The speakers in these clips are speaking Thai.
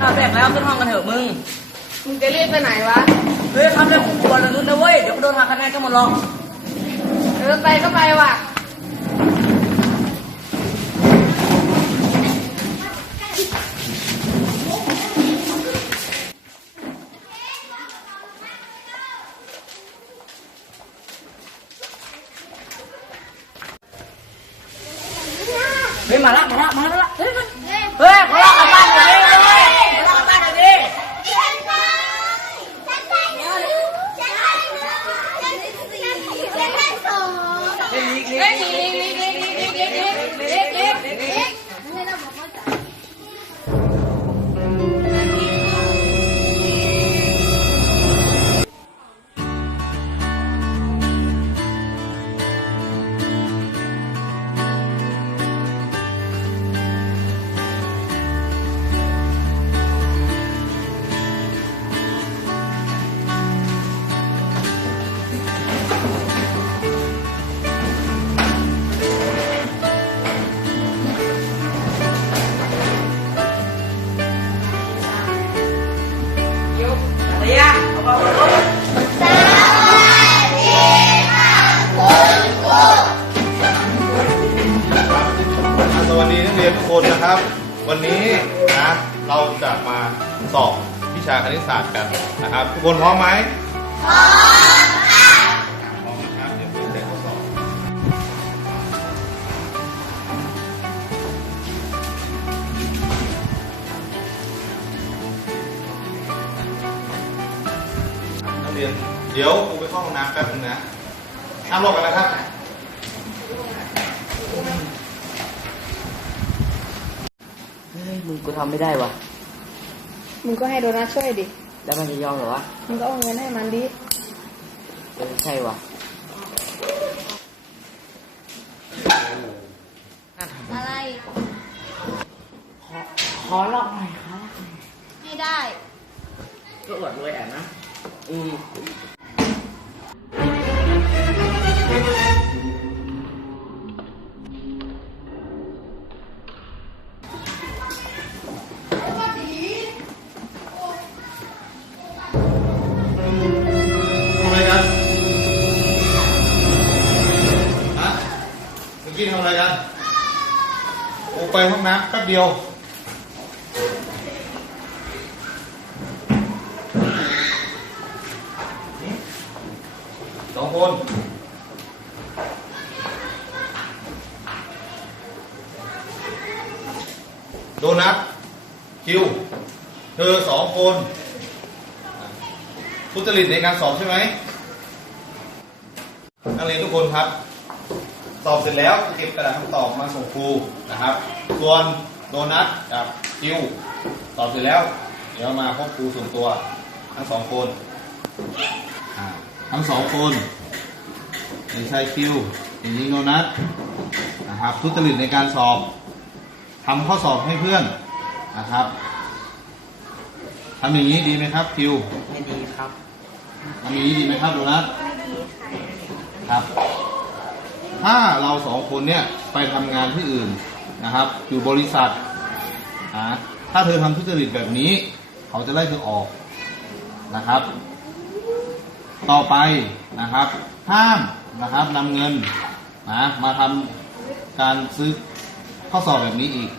ถ้าแบกแล้วขึ้นห้องกันเถอะมึง มึงจะรีบไปไหนวะ เฮ้ยทำเรื่องควรระลึกนะเว้ย เดี๋ยวกูโดนหักคะแนนกันหมดหรอกเออไปก็ไปว่ะเฮ้ยมาละมาละมาละ 哎你你你你你你你你 วันนี้นะเราจะมาสอบวิชาคณิตศาสตร์กันนะครับ ทุกคนพร้อมไหมพร้อมค่ะพร้อมนะครับเดี๋ยวเดี๋ยวข้อสอบนักเรียนเดี๋ยวครูไปเข้าห้องน้ำแป๊บนึงนะห้ามลงกันนะครับ เฮ้ยมึง กูทำไม่ได้วะมึงก็ให้โดนัทช่วยดิ แล้วมันจะยอมเหรอวะ มึงก็เอาเงินให้มันดิเออใช่วะอะไร ขอลอกหน่อยครับไม่ได้ ก็อวดรวยแอบนะ อืม กี้ทำอะไรกันโอไปห้องน้ำแป๊บเดียวสองคนโดนัทคิว เธอสองคนทุจริตในการสอบใช่ไหมนักเรียนทุกคนครับ สอบเสร็จแล้วเก็บกระดาษคำตอบมาส่งครูนะครับ ส่วนโดนัทกับคิวสอบเสร็จแล้ว เดี๋ยวมาพบครูส่วนตัว ทั้งสองคนอ่าทั้งสองคนเป็นชายคิวเป็นยิงโดนัทนะครับทุจริตในการสอบทำข้อสอบให้เพื่อนนะครับทำอย่างนี้ดีไหมครับคิวไม่ดีครับทำอย่างนี้ดีไหมครับโดนัทครับ ถ้าเราสองคนเนี่ยไปทำงานที่อื่นนะครับ อยู่บริษัทนะถ้าเธอทำทุจริตแบบนี้ เขาจะไล่เธอออกนะครับ ต่อไปนะครับห้ามนะครับนำเงินนะมาทำการซื้อข้อสอบแบบนี้อีก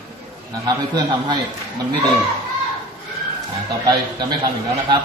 นะครับ ให้เพื่อนทำให้มันไม่ดีอ่าต่อไปจะไม่ทำอีกแล้วนะครับ